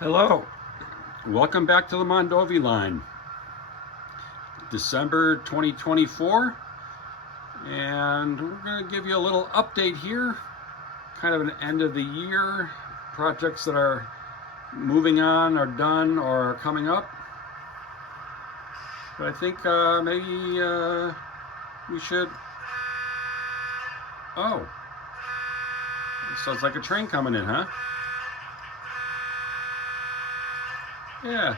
Hello, welcome back to the Mondovi line. December 2024, and we're going to give you a little update here, kind of an end of the year, projects that are moving on, are done, or are coming up. But I think maybe we should, oh, sounds like a train coming in, huh? Yeah,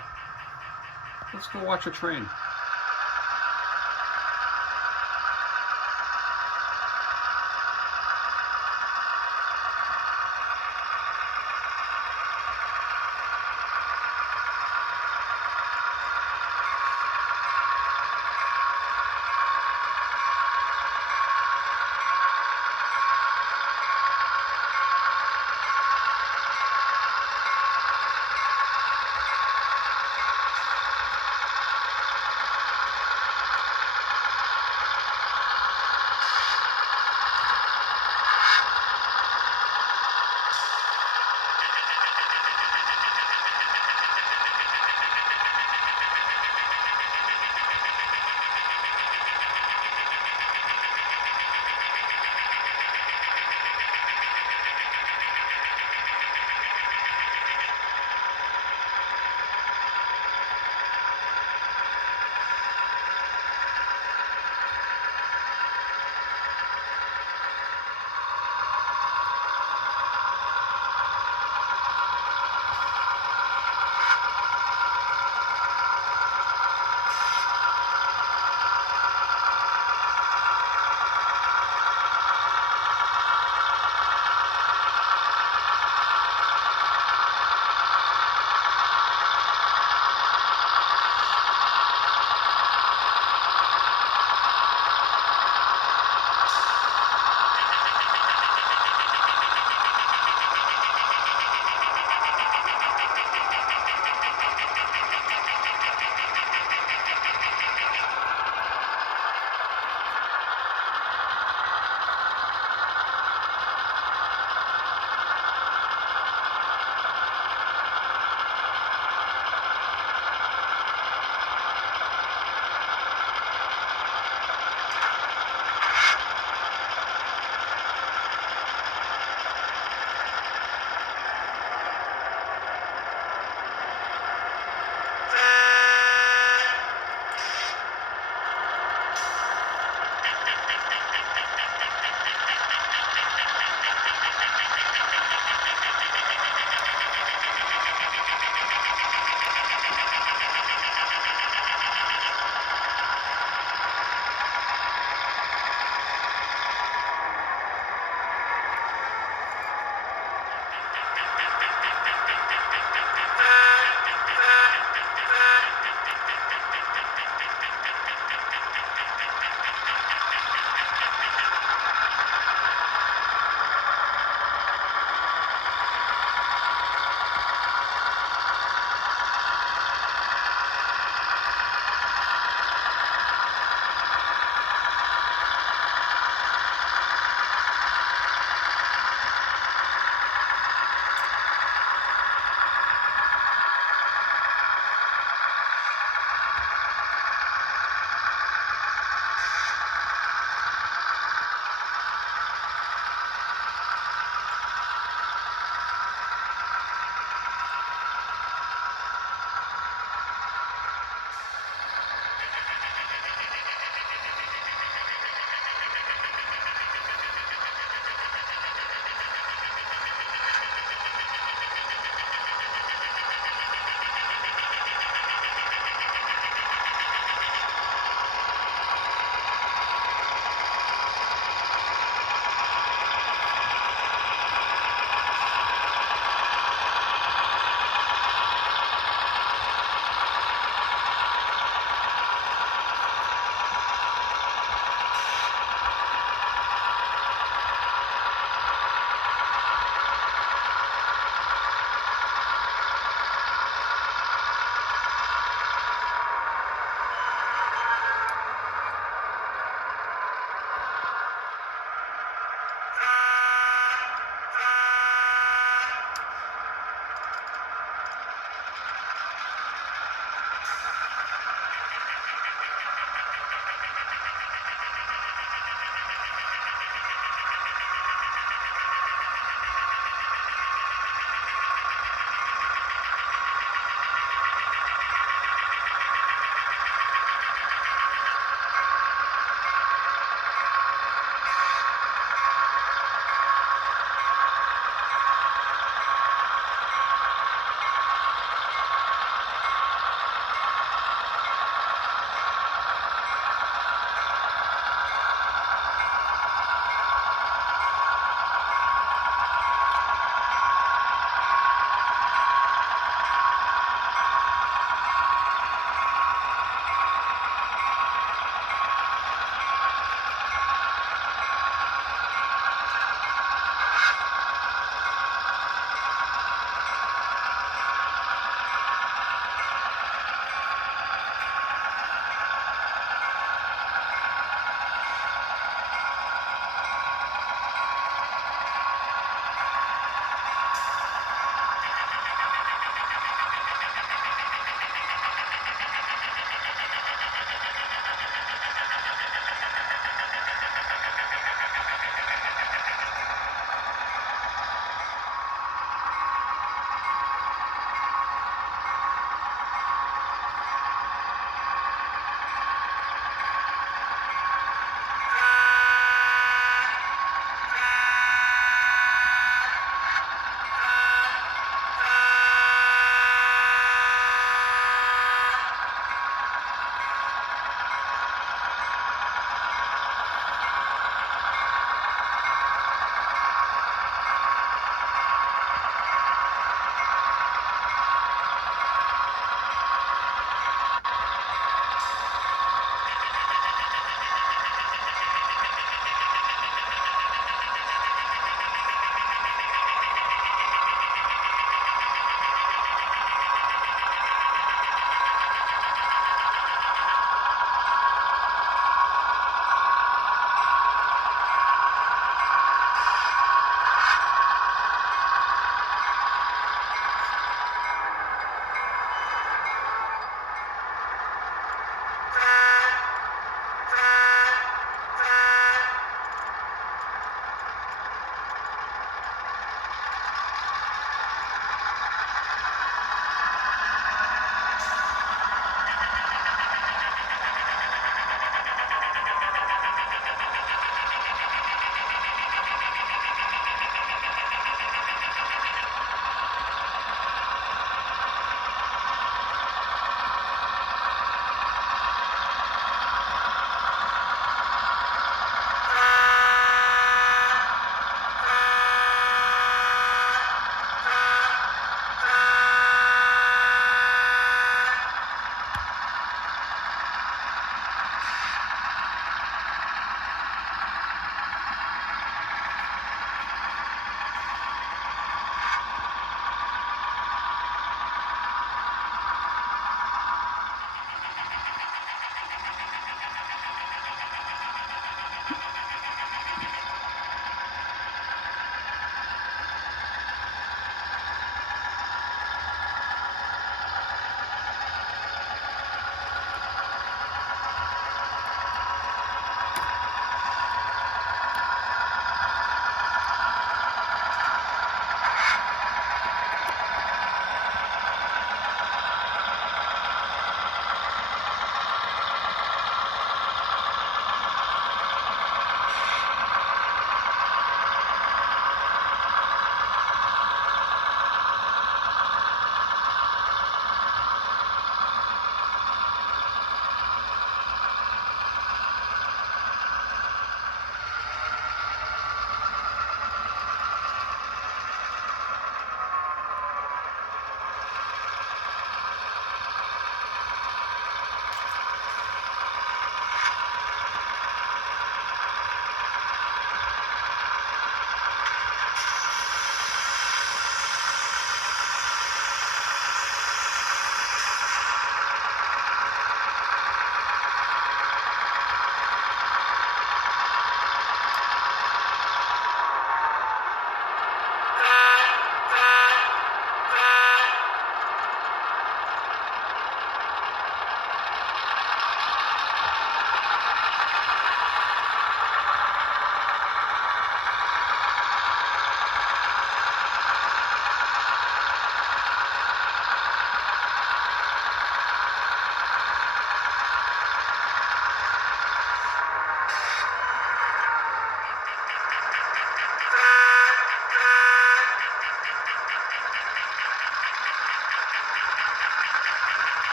let's go watch a train.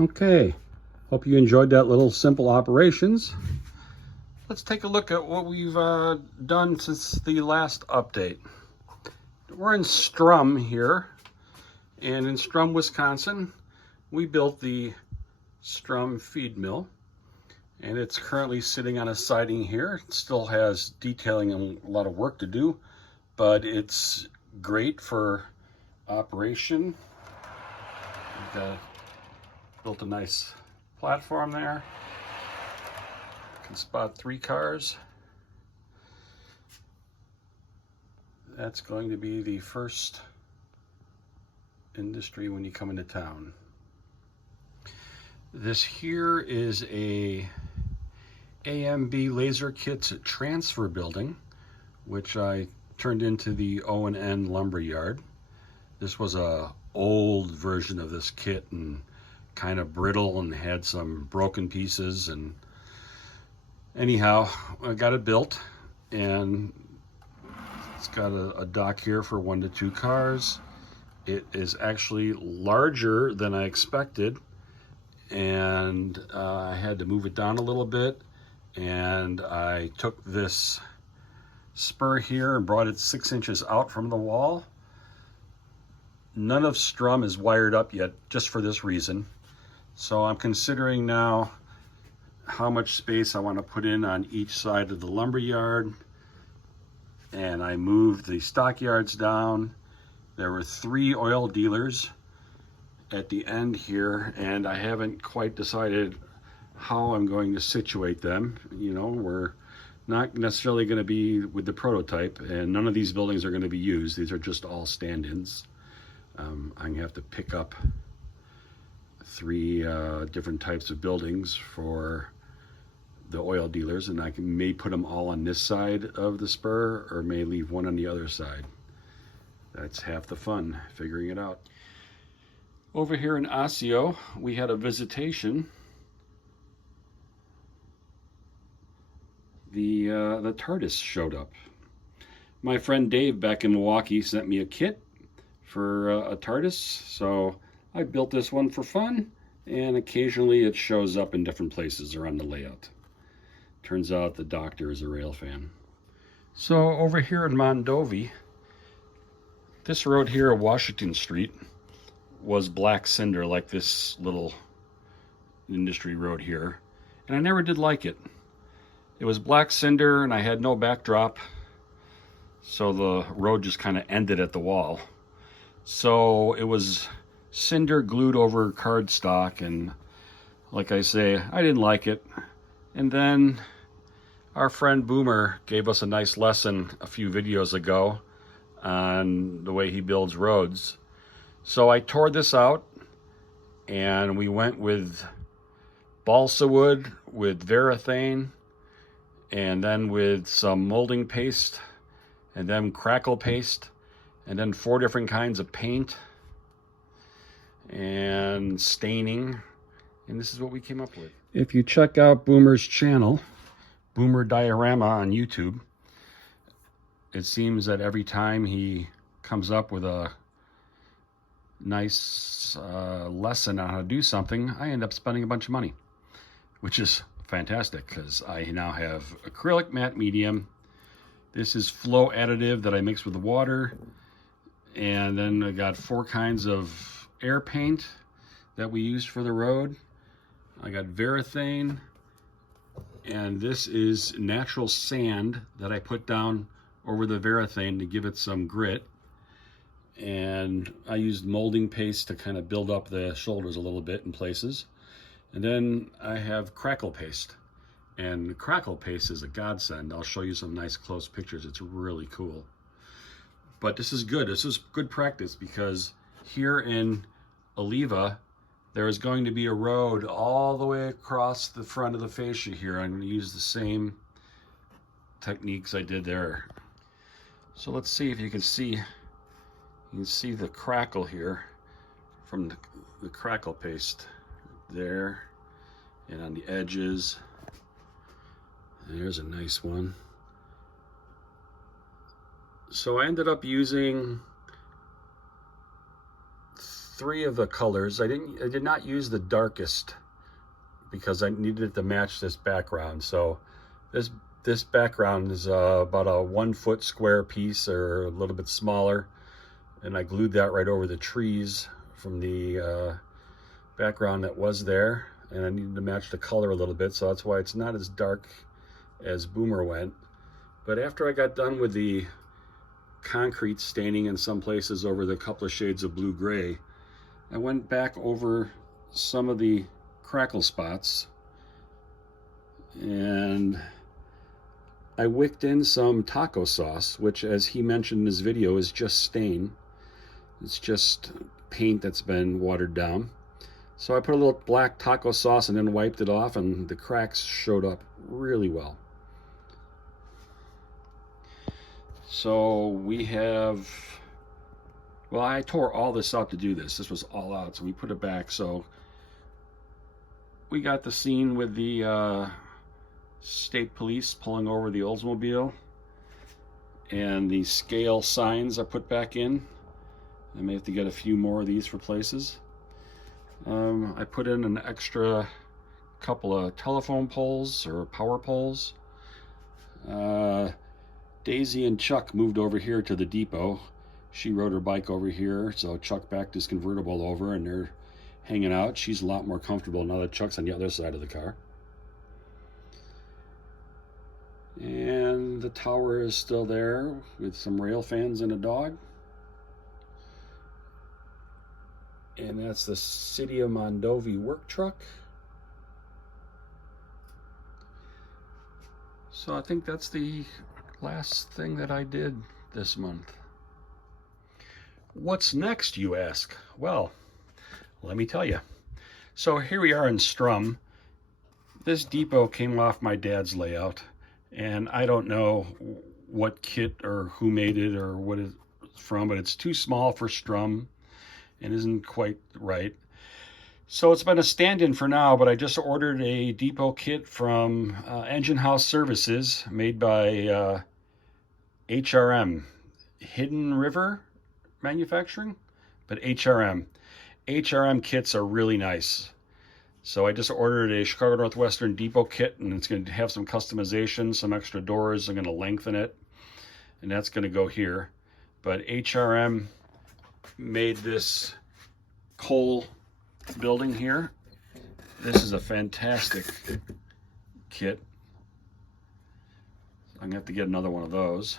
Okay, hope you enjoyed that little simple operations. Let's take a look at what we've done since the last update. We're in Strum here, and in Strum, Wisconsin, we built the Strum feed mill, and it's currently sitting on a siding here. It still has detailing and a lot of work to do, but it's great for operation. We've built a nice platform there. Can spot 3 cars. That's going to be the first industry when you come into town. This here is a AMB laser kits transfer building, which I turned into the O&N lumber yard. This was a old version of this kit and kind of brittle and had some broken pieces, and anyhow, I got it built, and it's got a dock here for 1 to 2 cars. It is actually larger than I expected, and I had to move it down a little bit, and I took this spur here and brought it 6 inches out from the wall. None of Strum is wired up yet, just for this reason. So I'm considering now how much space I want to put in on each side of the lumber yard, and I moved the stockyards down. There were 3 oil dealers at the end here, and I haven't quite decided how I'm going to situate them. You know, we're not necessarily going to be with the prototype, and none of these buildings are going to be used. These are just all stand-ins. I'm going to have to pick up 3 different types of buildings for the oil dealers, and I may put them all on this side of the spur, or may leave one on the other side. That's half the fun, figuring it out. Over here in Osseo, we had a visitation. The TARDIS showed up. My friend Dave back in Milwaukee sent me a kit for a TARDIS, so I built this one for fun, and occasionally it shows up in different places around the layout. Turns out the doctor is a rail fan. So over here in Mondovi, this road here, Washington Street, was black cinder, like this little industry road here, and I never did like it. It was black cinder and I had no backdrop, so the road just kind of ended at the wall. So it was cinder glued over cardstock, and like I say, I didn't like it. And then our friend Boomer gave us a nice lesson a few videos ago on the way he builds roads. So I tore this out, and we went with balsa wood, with varathane, and then with some molding paste, and then crackle paste, and then 4 different kinds of paint and staining, and this is what we came up with. If you check out Boomer's channel, Boomer Diorama on YouTube, it seems that every time he comes up with a nice lesson on how to do something, I end up spending a bunch of money, which is fantastic because I now have acrylic matte medium. This is flow additive that I mix with the water, and then I got 4 kinds of air paint that we used for the road. I got varathane, and this is natural sand that I put down over the varathane to give it some grit. And I used molding paste to kind of build up the shoulders a little bit in places. And then I have crackle paste, and crackle paste is a godsend. I'll show you some nice close pictures. It's really cool. But this is good. This is good practice, because here in Oliva, there is going to be a road all the way across the front of the fascia here. I'm going to use the same techniques I did there. So let's see if you can see. You can see the crackle here from the crackle paste there, and on the edges. There's a nice one. So I ended up using 3 of the colors. I did not use the darkest because I needed it to match this background. So this background is about a 1 foot square piece or a little bit smaller, and I glued that right over the trees from the background that was there, and I needed to match the color a little bit, so that's why it's not as dark as Boomer went. But after I got done with the concrete staining in some places over the couple of shades of blue-gray, I went back over some of the crackle spots, and I wicked in some taco sauce, which, as he mentioned in his video, is just stain. It's just paint that's been watered down. So I put a little black taco sauce and then wiped it off, and the cracks showed up really well. So we have, well, I tore all this out to do this. This was all out, so we put it back. So we got the scene with the state police pulling over the Oldsmobile, and the scale signs are put back in. I may have to get a few more of these for places. I put in an extra couple of telephone poles or power poles. Daisy and Chuck moved over here to the depot. She rode her bike over here, so Chuck backed his convertible over, and they're hanging out. She's a lot more comfortable now that Chuck's on the other side of the car. And the tower is still there with some rail fans and a dog. And that's the City of Mondovi work truck. So I think that's the last thing that I did this month. What's next, you ask? Well, let me tell you. So here we are in Strum. This depot came off my dad's layout, and I don't know what kit or who made it or what it's from, but it's too small for Strum and isn't quite right. So it's been a stand-in for now, but I just ordered a depot kit from Engine House Services made by HRM, Hidden River Manufacturing, but HRM. HRM kits are really nice. So I just ordered a Chicago Northwestern depot kit, and it's going to have some customization, some extra doors. I'm going to lengthen it, and that's going to go here. But HRM made this coal building here. This is a fantastic kit. I'm going to have to get another one of those.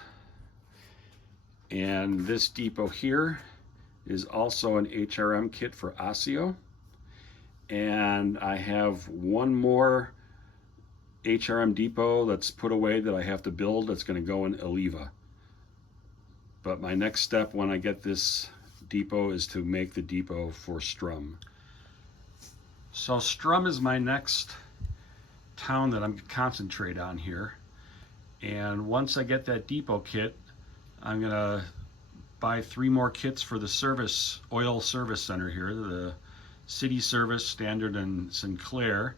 And this depot here is also an HRM kit for Osseo. And I have one more HRM depot that's put away that I have to build that's going to go in Oliva. But my next step when I get this depot is to make the depot for Strum. So Strum is my next town that I'm going to concentrate on here. And once I get that depot kit, I'm going to buy 3 more kits for the oil service center here, the City Service, Standard, and Sinclair.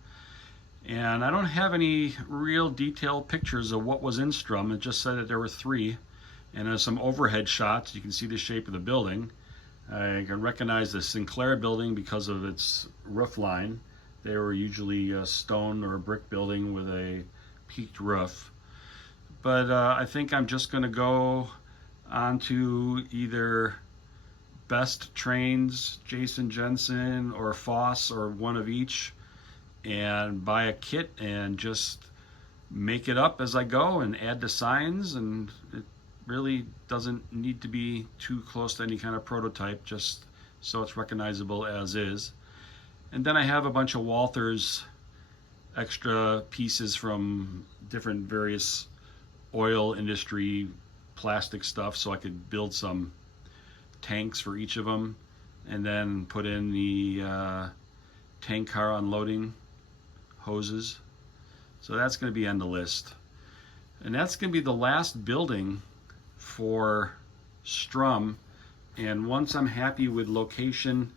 And I don't have any real detailed pictures of what was in Strum. It just said that there were 3. And there's some overhead shots. You can see the shape of the building. I can recognize the Sinclair building because of its roof line. They were usually a stone or a brick building with a peaked roof. But I think I'm just going to go on to either Best Trains, Jason Jensen, or Foss, or one of each, and buy a kit and just make it up as I go and add the signs. And it really doesn't need to be too close to any kind of prototype, just so it's recognizable as is. And then I have a bunch of Walthers extra pieces from different various oil industry plastic stuff, so I could build some tanks for each of them, and then put in the tank car unloading hoses. So that's going to be on the list. And that's going to be the last building for Strum. And once I'm happy with location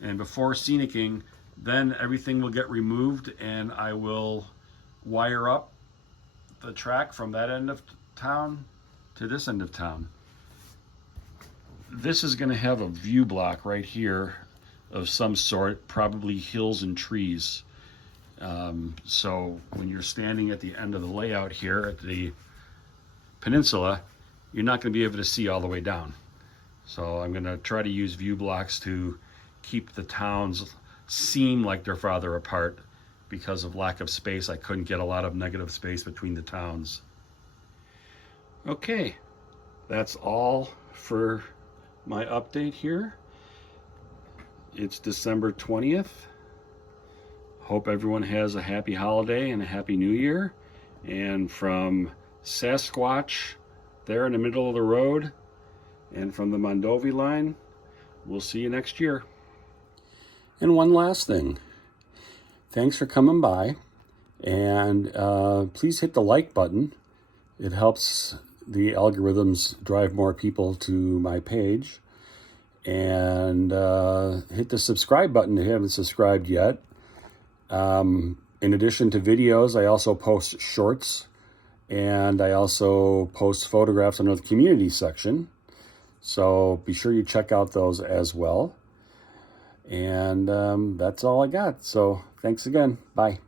and before scenicking, then everything will get removed, and I will wire up the track from that end of town to this end of town. This is going to have a view block right here of some sort, probably hills and trees. So when you're standing at the end of the layout here at the peninsula, you're not going to be able to see all the way down. So I'm going to try to use view blocks to keep the towns seem like they're farther apart. Because of lack of space, I couldn't get a lot of negative space between the towns. Okay, that's all for my update here. It's December 20th. Hope everyone has a happy holiday and a happy new year. And from Sasquatch there in the middle of the road, and from the Mondovi line, we'll see you next year. And one last thing. Thanks for coming by, and please hit the like button. It helps the algorithms drive more people to my page. And hit the subscribe button if you haven't subscribed yet. In addition to videos, I also post shorts, and I also post photographs under the community section. So be sure you check out those as well. And that's all I got. So thanks again. Bye.